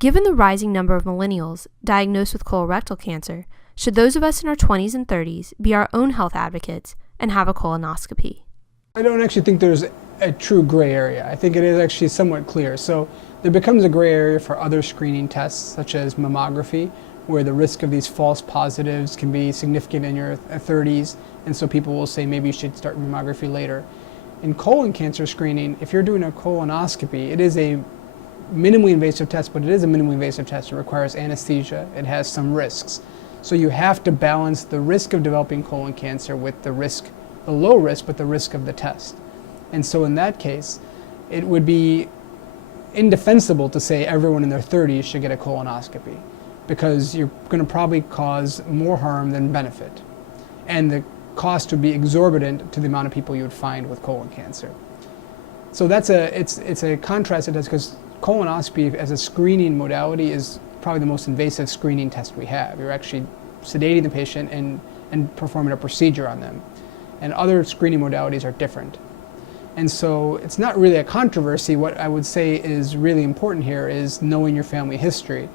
Given the rising number of millennials diagnosed with colorectal cancer, should those of us in our 20s and 30s be our own health advocates and have a colonoscopy? I don't actually think there's a true gray area. I think it is actually somewhat clear. So there becomes a gray area for other screening tests, such as mammography, where the risk of these false positives can be significant in your 30s, and so people will say maybe you should start mammography later. In colon cancer screening, if you're doing a colonoscopy, it is a minimally invasive test, but it is a minimally invasive test. It requires anesthesia. It has some risks. So you have to balance the risk of developing colon cancer with the low risk, but the risk of the test. And so in that case, it would be indefensible to say everyone in their 30s should get a colonoscopy, because you're going to probably cause more harm than benefit. And the cost would be exorbitant to the amount of people you would find with colon cancer. So it's a contrast it does, because colonoscopy as a screening modality is probably the most invasive screening test we have. You're actually sedating the patient and performing a procedure on them. And other screening modalities are different. And so it's not really a controversy. What I would say is really important here is knowing your family history.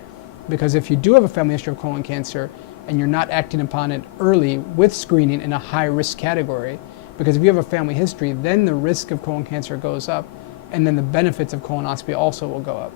Because if you do have a family history of colon cancer and you're not acting upon it early with screening in a high risk category, because if you have a family history, then the risk of colon cancer goes up, and then the benefits of colonoscopy also will go up.